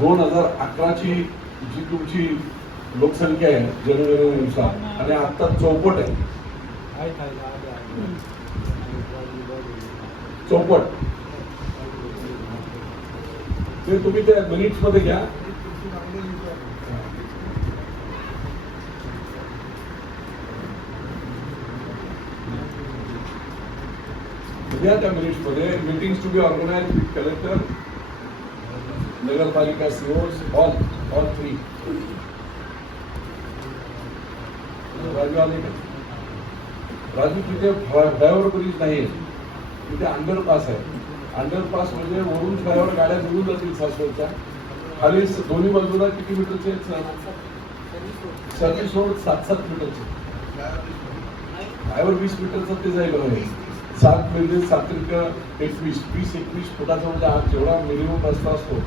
दोन हजार अकराची जी तुमची लोकसंख्या आहे जनगणनेनुसार आणि आता चौपट आहे. चौपट. ते तुम्ही त्या मिनिट्समध्ये घ्या. घ्या त्या मिनिट्समध्ये. Meetings to be organise with collector नगरपालिका COs all all three Raju आले का? राजू तिथे फ्लायओव्हर ब्रिज नाही तिथे अंडरपास आहे. अंडरपास म्हणजे वरून फ्लायओव्हर गाड्या निघून जातील सासवडच्या. खाली दोन्ही बाजूला किती मीटरचे आहेत सर्व्हिस रोड सात सात मीटरचे फ्लायओव्हर वीस मीटरचं ते जाईल सात म्हणजे सात्रिक एकवीस वीस एकवीस फुटाचा म्हणजे आज जेवढा मिनिमम रस्ता असतो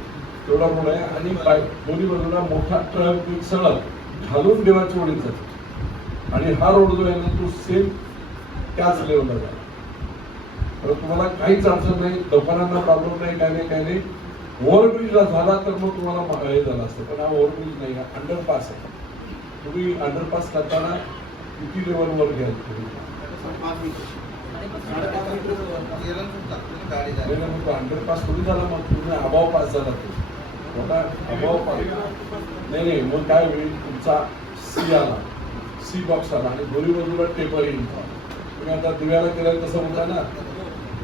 तेवढा रोड आहे. आणि बाय- दोन्ही बाजूला मोठा ट्रक सळक घालून देवाच्या वडील जातो. आणि हा रोड जो आहे ना तो सेम त्याच लेवलला झाला तर तुम्हाला काहीच अडचण नाही दुकानांना प्रॉब्लेम नाही काय नाही काय नाही. ओव्हरब्रिजला झाला तर मग तुम्हाला हे झालं असतं. पण हा ओव्हरब्रिज नाही हा अंडरपास आहे. तुम्ही अंडरपास करताना किती लेवलवर घ्याल? तुम्ही हंड्रेड पास करून अंडरपास झाला मग तुम्ही अभाव पास झाला तो मोठा अभाव पास नाही नाही मग काय होईल तुमचा सी आला सी बॉक्स आला आणि दोन्ही बाजूला टेपर येईल तुम्ही आता दिव्याला केलं तसं म्हणता ना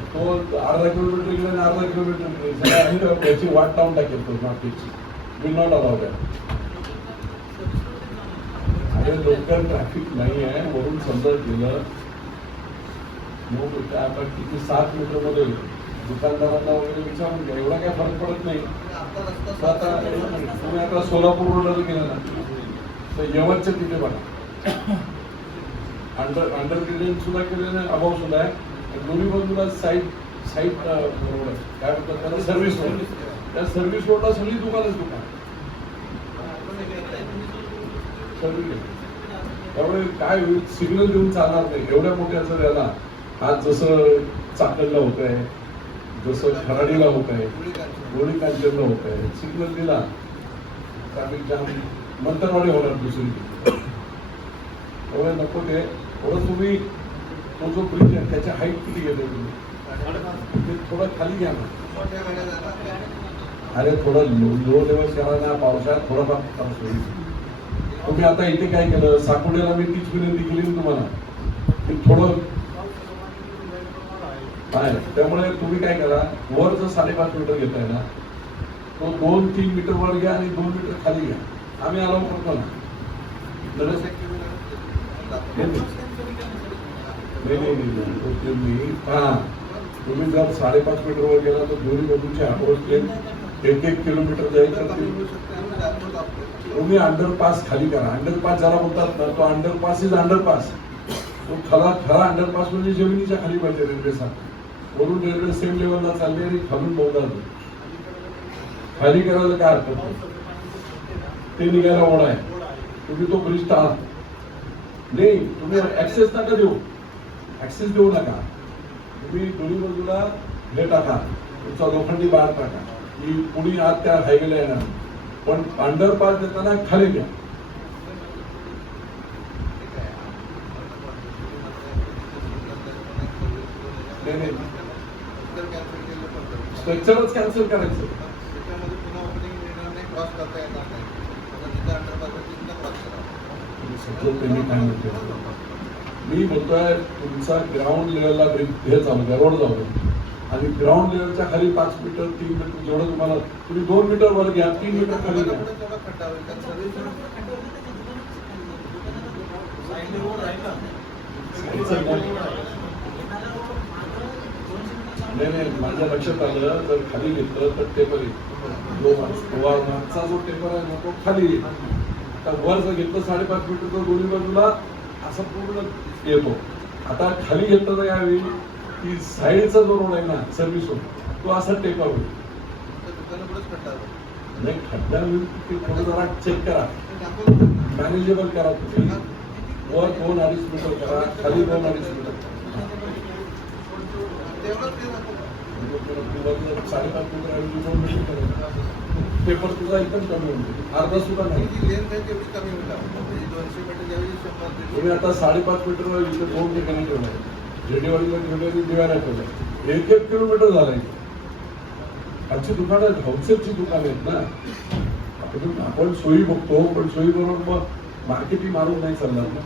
तो अर्धा किलोमीटर गेला आणि अर्धा किलोमीटर त्याची वाट लावून टाकेल तो मार्केटची विल नॉट अरे लोकल ट्रॅफिक नाही आहे वरून समजा गेलं मग आपण किती सात मीटरमध्ये दुकानदारांना वगैरे विचारून घ्या एवढा काय फरक पडत नाही. तर आता तुम्ही आता सोलापूर रोडला गेला ना तर यवतच्या तिथे बघा. अंडर अंडर ग्रेडियंट सुद्धा केलेलं आहे अभाव सुद्धा आहे. दोन्ही बाजूला साईड साईड रोड आहे. काय म्हणतात त्याला? सर्व्हिस रोड त्या सर्व्हिस रोडला सगळी दुकानच दुकान. सर्व्हिस त्यामुळे काय होईल सिग्नल देऊन चालणार नाही? एवढ्या मोठ्या जर याला आज जसं चाकणला होत आहे जसं खराडीला होत आहे गोळी कांचनला होत आहे सिग्नल दिला ट्रॅफिक जाम मंतरवाडी होणार दुसरी. त्यामुळे नको ते थोडं तुम्ही तो जो ब्रिज आहे त्याच्या हाईट किती घेते तुम्ही? ते थोडं खाली घ्या ना. अरे थोडं लो लो लेवल करा पावसाळ्यात थोडाफार पाऊस होईल तुम्ही आता इथे काय केलं? साकोड्याला मी तीच विनंती केली तुम्हाला. की थोडं त्यामुळे तुम्ही काय करा वर जर साडेपाच मीटर घेताय ना तो दोन तीन मीटर वर घ्या आणि दोन मीटर खाली घ्या. आम्ही आलो करतो ना. नाही, नाही. नाही तुम्ही हा. तुम्ही जर साडेपाच मीटर वर गेला तर दोन्ही बाजूचे अप्रोच एक एक किलोमीटर जाईल तर तुम्ही अंडरपास खाली करा. अंडरपास ज्याला बोलतात ना तो अंडरपास इज अंडरपास तो खरा खरा अंडरपास म्हणजे जमिनीच्या खाली पाहिजे रेल्वेसाठी वरून रेल्वे सेम लेवलला चालली आणि खालून बोलणार खाली करायला काय हरकत नाही. ते निघायला ओढा आहे. तुम्ही तो ब्रिज टाळा नाही तुम्ही ऍक्सेस नका देऊ. ऍक्सेस देऊ नका. तुम्ही दोन्ही बाजूला हे टाका. तुमचा लोखंडी बाहेर टाका. की कुणी आत त्या हायवेला येणार पण अंडर पास देताना खाली घ्या. नाही नाही. स्ट्रक्चरच कॅन्सल करायचं. सगळं त्यांनी काय म्हणते? मी बोलतोय तुमचा ग्राउंड लेवलला हे चालू द्या रोड जाऊ द्या. आणि ग्राउंड लेवलच्या खाली पाच मीटर तीन मीटर जेवढं तुम्हाला तुम्ही दोन मीटर वर घ्या तीन मीटर खाली घ्या. नाही नाही माझ्या लक्षात आलं जर खाली घेतलं तर टेपर येईल जो मागचा जो टेपर आहे ना तो खाली येईल आता वर जर घेतलं साडेपाच मीटर तर दोन्ही बाजूला असा पूर्ण येतो. आता खाली घेतलं तर काय होईल की साईडचा जो रोड आहे ना सर्व्हिस रोड तो असा टेपर होईल. नाही खड्डा होईल ते थोडं जरा चेक करा. मॅनेजेबल करा तुम्ही. वर दोन अडीच मीटर करा खाली दोन अडीच मीटर साडेपाच मीटर ऐवजी दोन मीटर करा पेपर तुझा एकदम कमी होईल अर्धा सुद्धा आणि नाही. जी लेंथ आहे तेवढी कमी होईल म्हणजे दोनशे मीटर ज्यावेळी शंभर तुम्ही आता साडेपाच मीटर इथे दोन ठिकाणी ठेवलाय. रेडिओवाडीला ठेवले आणि दिव्याला ठेवलंय. एक एक किलोमीटर झालाय. आमची दुकानं आहेत होलसेलची दुकानं आहेत ना. आपण आपण सोयी बघतो पण सोयी बरोबर मग मार्केटिंग मारून नाही चालणार ना.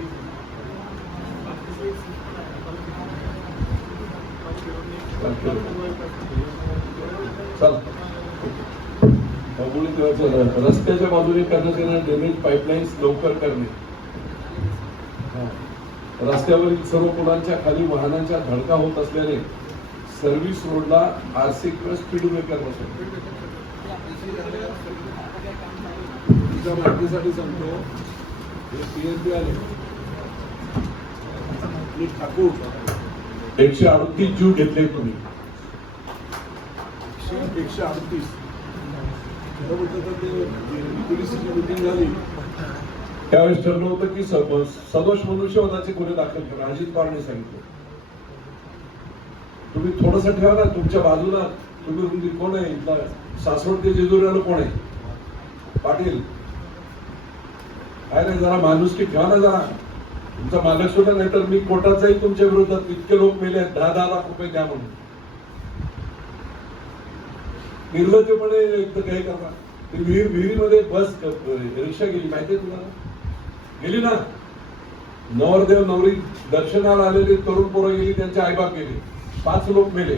चला. रस्त्याच्या बाजूने करण्यात डेमेज ड्रेनेज पाईपलाईन्स लवकर करणे. रस्त्यावरील सर्व पुलांच्या खाली वाहनांच्या धडका होत असल्याने सर्व्हिस रोडला आर्थिक किंवा स्पीड ब्रेकर बसवतो माहितीसाठी सांगतो हे डी आले. ठाकूर. एकशे अडतीस जीव घेतले तुम्ही. एकशे अडतीस. त्यावेळेस ठरलं होतं की सदोष मनुष्यवधाचे गुन्हे दाखल करा. अजित पवारने सांगितलं. तुम्ही थोडस ठेवा ना तुमच्या बाजूला. तुम्ही रुंदी कोण आहे? इथला सासवड ते जेजुरीला कोण आहे? पाटील. काय नाही जरा माणुसकी ठेवा ना जरा. तुमचा मालक सुद्धा नाही तर मी कोर्टात जाईल तुमच्या विरोधात इतके लोक मेले आहेत दहा दहा लाख रुपये द्या म्हणून. निर्लज्जपणे तर काही करा. विहीर विहिरीमध्ये बस रिक्षा गेली माहितीये तुम्हाला? गेली ना? नवरदेव नवरी दर्शनाला आलेले तरुण पोरं गेली त्यांचे आईबाप गेले. पाच लोक मेले.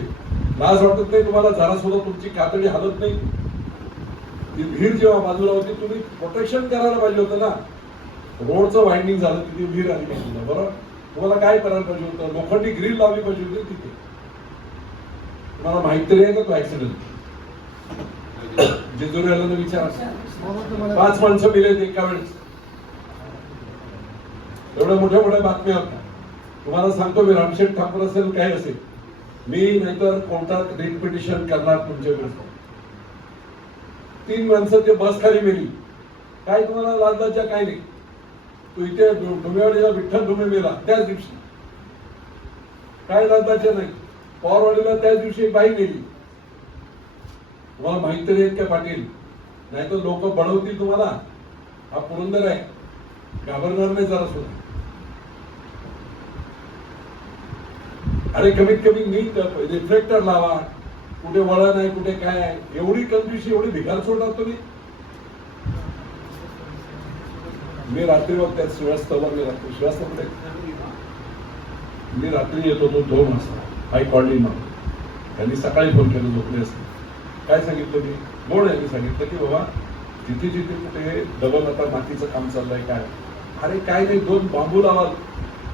लाज वाटत नाही तुम्हाला? जरा सुद्धा तुमची कातडी हालत नाही? ती विहीर जेव्हा बाजूला होती तुम्ही प्रोटेक्शन करायला पाहिजे होतं ना? रोडचं वाइंडिंग झालं तिथे विहीर आली बाजूला बरोबर तुम्हाला काय करायला पाहिजे होतं? लोखंडी ग्रील लावली पाहिजे होती तिथे. तुम्हाला माहीत तरी आहे का तो ऍक्सिडेंट तर विचार. पाच माणसं मेले एका वेळेस. एवढ्या मोठ्या मोठ्या बातम्या होत्या. तुम्हाला सांगतो मी रामशेठ ठाकूर असेल काय असेल. मी नाहीतर कोर्टात रिट पिटिशन करणार तुमच्या विरुद्ध तीन माणसं ते बस खाली मेली. काय तुम्हाला लाजाच्या काय नाही. तो इथे डोमेवाडीला विठ्ठल डोमे मेला त्याच दिवशी. काय लाजलाच्या नाही. पवारवाडीला त्याच दिवशी एक बाई गेली. तुम्हाला माहीत तरी आहेत का पाटील. नाही तर लोक बडवतील तुम्हाला. हा पुरंदर आहे. घाबरणार नाही जरा सुद्धा. अरे कमीत कमी नीट रिफ्लेक्टर लावा. कुठे वळण आहे कुठे काय आहे. एवढी कन्फ्युशन एवढी भिकार सोडणार तुम्ही. मी रात्री बघ त्या श्रीवास्तवला मी रात्री श्रीवास्तव मी रात्री येत होतो दोन वाजता. आई कॉलनी मग त्यांनी सकाळी फोन केला झोपले असते. काय सांगितलं मी गोड आहे मी सांगितलं की बाबा जिथे जिथे कुठे डबल आता मातीचं काम चाललंय काय? अरे काय नाही दोन बांबू लावा.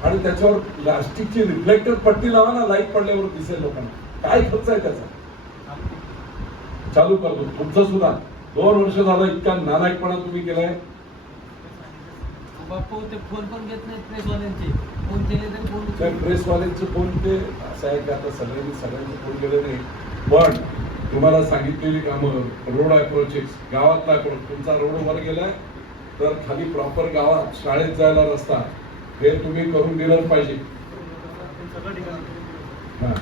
आणि त्याच्यावर प्लास्टिकची रिफ्लेक्टर पट्टी लावा ना लाइट पडल्यावर दिसेल लोकांना. काय खर्च आहे त्याचा? चालू करतो तुमचं सुद्धा. दोन वर्ष झालं इतका नालायकपणा तुम्ही केलाय. बापू ते फोन पण घेत नाहीत प्रेसवाल्यांचे फोन केले तरी फोन काय प्रेसवाल्यांचे फोन ते असं आहे की आता सगळ्यांनी सगळ्यांचे फोन केले नाही. पण तुम्हाला सांगितलेली कामं रोड अप्रोचेस गावातला अप्रोच तुमचा रोड वर गेलाय तर खाली प्रॉपर गावात शाळेत जायला रस्ता हे तुम्ही करून दिलं पाहिजे. हा.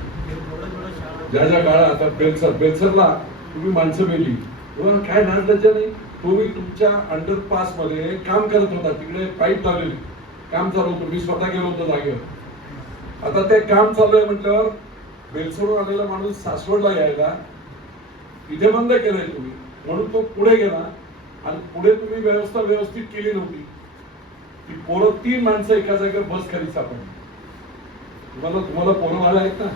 ज्या ज्या काळात आता बेलसर बेलसरला तुम्ही माणसं मेली तुम्हाला काय नाटल्याच्या नाही तुम्ही तुमच्या अंडरपासमध्ये काम करत होता तिकडे पाईप लावलेली. काम चालू होतं मी स्वतः गेलो होतो जागेवर. आता ते काम चालू आहे म्हटल्यावर बेलसोडून आलेला माणूस सासवडला यायला इथे बंद केलंय तुम्ही. म्हणून तो पुढे गेला आणि पुढे तुम्ही व्यवस्था व्यवस्थित केली नव्हती. ती पोरं तीन माणसं एका जागेवर बस खाली सापडली. तुम्हाला तुम्हाला पोरं आले आहेत ना?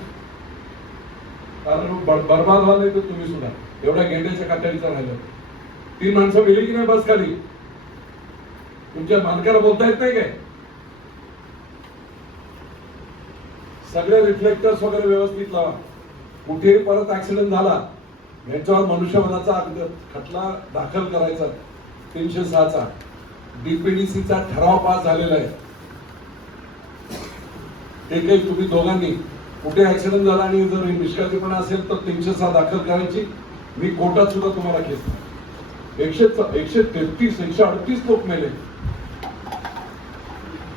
कारण बरबाद झाले तर तुम्ही सुद्धा. एवढ्या गेंड्याच्या काट्याचा राहिलं. तीन माणसं मिली की नाही बस खाली? तुमच्या मालकाला बोलता येत नाही काय? सगळे रिफ्लेक्टर्स वगैरे व्यवस्थित लावा. कुठेही परत ऍक्सिडेंट झाला यांच्यावर मनुष्यबळाचा अगद- खटला दाखल करायचा. तीनशे सहाचा. डीपीडीसीचा ठराव पास झालेला आहे. ते काही तुम्ही दोघांनी कुठे ऍक्सिडेंट झाला आणि जर निष्काळजीपणा असेल तर तीनशे सहा दाखल करायची. मी कोर्टात सुद्धा तुम्हाला केस एकशे एकशे तेहतीस एकशे अडतीस लोक मेले.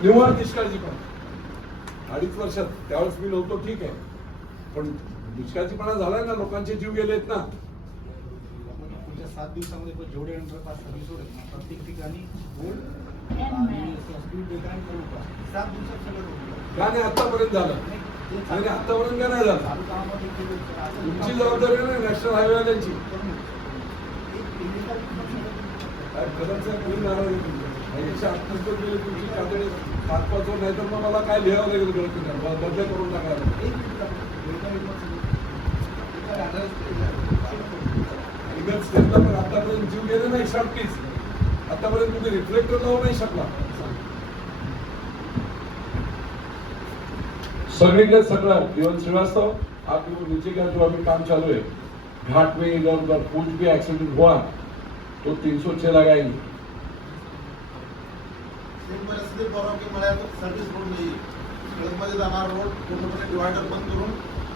निव्वळ निष्काळजीपणा अडीच वर्षात. त्यावेळेस मी नव्हतो ठीक आहे. पण निष्काळजीपणा झालाय ना लोकांचे जीव गेलेत ना. सात दिवसामध्ये पण जेवढे अंडरपास सर्व्हिस होत ना प्रत्येक ठिकाणी रोड आणि स्पीड ब्रेकर आणि. सात दिवसात सगळं. का नाही आतापर्यंत झालं. आणि चालू- आतापर्यंत काय नाही झालं. तुमची जबाबदारी नाही नॅशनल हायवेवाल्यांची करून एक खरंच कोणी नाराज तुमची? सात पाच वर नाही तर मग मला काय लिहावं लागेल कळत करून टाकायला पण आतापर्यंत जीव गेले नाही एकशे आतापर्यंत तुम्ही रिफ्लेक्टर लावू नाही शकला. सगळीकडे सगळं जीवन श्रीवास्तव आप लोग नीचे का जो अभी काम चालू है घाट में इधर उधर कुछ भी एक्सीडेंट हुआ तो तीन सौ छह लगाएंगे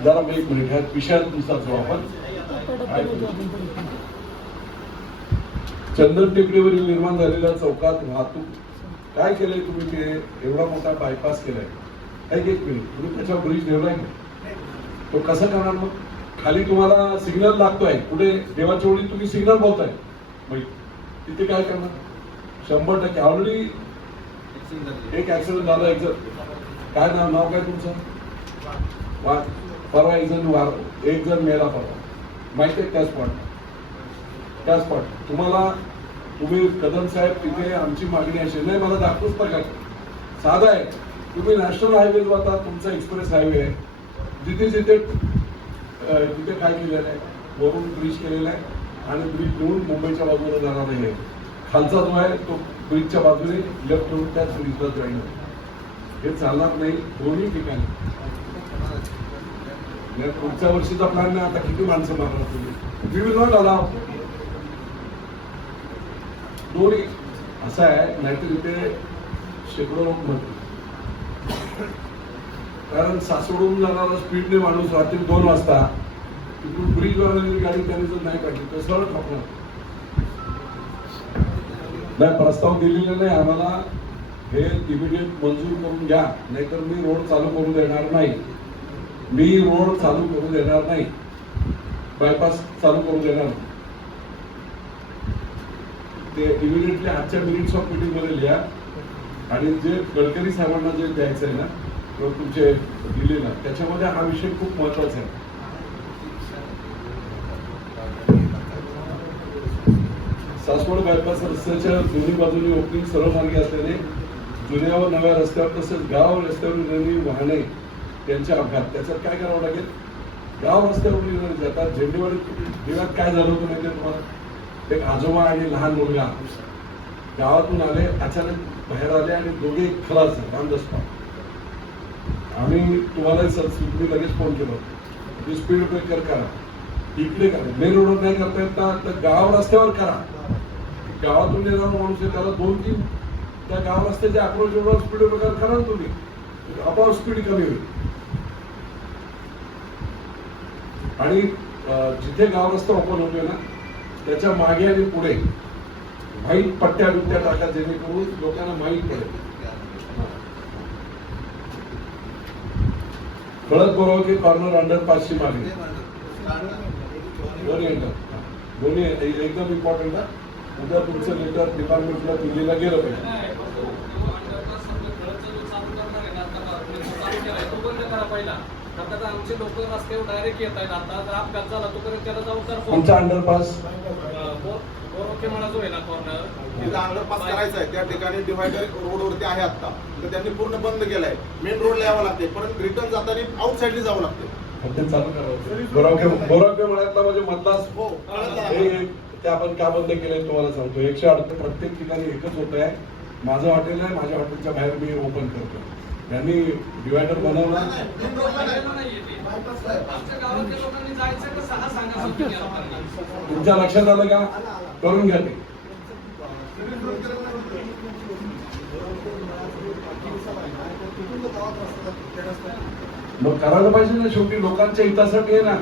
जरा एक मिनिट ह्या विषयात दुसरा जाऊ आपण चंदन टेकडीवरील निर्माण झालेल्या चौकात वाहतूक. काय केलंय तुम्ही ते? एवढा मोठा बायपास केलाय. ऐक एक मिनिट. तुम्ही त्याच्यावर ब्रिज ठेवलाय का? तो कसं करणार मग? खाली तुम्हाला सिग्नल लागतोय. पुढे देवाच्या ओळी तुम्ही सिग्नल बोलताय. मग तिथे काय करणार? शंभर टक्के. ऑलरेडी एक ऍक्सिडेंट झाला एक जण. काय नाव नाव काय तुमचं? वा परवा एक जण वार एक जण मेला परवा. माहिती आहे त्या स्पॉट त्या स्पॉट तुम्हाला तुम्ही कदम साहेब तिथे आमची मागणी असेल नाही मला दाखवूच नका. साधा आहे. तुम्ही नॅशनल हायवे आता तुमचा एक्सप्रेस हायवे आहे जिथे जिथे तिथे काय केलेलं आहे वरून ब्रिज केलेला आहे आणि ब्रिज घेऊन मुंबईच्या बाजूला जाणार नाही आहे. खालचा जो आहे तो ब्रिजच्या बाजूने लेफ्ट घेऊन त्याच ब्रिजला जॉईन हे चालणार नाही दोन्ही ठिकाणी. नाही, पुढच्या वर्षीचा प्लॅन नाही आता किती माणसं मारणार तुम्ही? वी विल नॉट अलाव दोन्ही. असं आहे नाहीतर इथे शेकडो लोक मरतील. कारण सासवडून जाणारा स्पीडने माणूस रात्री दोन वाजता तिथून ब्रिजवर आलेली गाडी त्याने जर नाही काढली तर सरळ ठोकणार नाही प्रस्ताव दिलेला नाही. आम्हाला हे इमिडिएट मंजूर करून घ्या. नाहीतर मी रोड चालू करू देणार नाही. मी रोड चालू करू देणार नाही. बायपास चालू करू देणार नाही. ते इमिडिएटली आजच्या मिनिट्स ऑफ मिटिंगमध्ये लिहा. आणि जे गडकरी साहेबांना जे द्यायचं आहे ना किंवा तुमचे दिलेला त्याच्यामध्ये हा विषय खूप महत्त्वाचा आहे. सासवड बायपास रस्त्याच्या दोन्ही बाजूनी ओपनिंग सर्व मार्गी असल्याने जुन्या व नव्या रस्त्यावर तसेच गाव रस्त्यावर येणारी वाहने त्यांचे अपघात. त्याच्यात काय करावं लागेल? गाव रस्त्यावर येणारे जातात. झेंडेवाडी दिव्यात काय झालं होतं माहिती तुम्हाला? एक आजोबा आणि लहान मुलगा. गावातून आले अचानक बाहेर आले आणि दोघे खलास झाले आम्ही तुम्हाला सर मी लगेच फोन केला. तुम्ही स्पीड ब्रेकर करा इकडे करा. मेन रोडवर नाही करता येत ना तर गाव रस्त्यावर करा. गावातून येणारा माणूस आहे त्याला दोन तीन त्या गाव रस्त्याच्या अप्रोच एवढा स्पीड ब्रेकर करा ना तुम्ही. आपोआप स्पीड कमी होईल. आणि जिथे गाव रस्ता ओपन होतोय ना त्याच्यामागे आणि पुढे व्हाईट पट्ट्या बिट्ट्या टाका जेणेकरून लोकांना माहीत पडेल. कळत बरोबर की कॉर्नर अंडर पाचशे मागणी दोन्ही अंडर दोन्ही एकदम इम्पॉर्टंट आहे उद्या तुमचं लेटर डिपार्टमेंटला दिल्लीला गेलं पाहिजे. आमचे लोक रस्त्यावर डायरेक्ट येत आहेत. आता जर अपघात झाला तोपर्यंत त्याला तर तुमचा अंडरपास बोरोके म्हणा जो आहे ना कॉर्नर तिथं अंडरपास करायचं आहे. त्या ठिकाणी डिवायडर रोडवरती आहे आता तर त्यांनी पूर्ण बंद केलाय. मेन रोडला यावं लागते परत रिटर्न जाताना आउट साईडला जावं लागते बोरावके बोरावके म्हणायला म्हणजे मतदास हो हे? ते आपण का बंद केलंय तुम्हाला सांगतो एकशे अडतीस प्रत्येक ठिकाणी एकच होत आहे माझं हॉटेल आहे माझ्या हॉटेलच्या बाहेर मी ओपन करतो त्यांनी डिवायडर बनवला. तुमच्या लक्षात आलं का? करून घ्या ते. मग करायला पाहिजे ना शेवटी लोकांच्या हितासाठी आहे ना.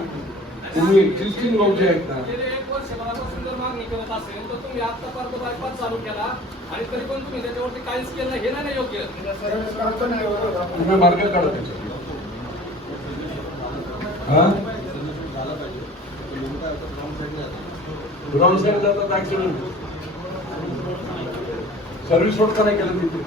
तुम्ही एक्झिस्टिंग लोक जे आहेत ना. आणि तरी पण तुम्ही त्याच्यावरती काय केलं नाही हे नाही योग्य. तुम्ही मार्ग काढा त्याच्यात साईड जातात ऍक्सिडेंट सर्व्हिस रोड का नाही केलं तिथे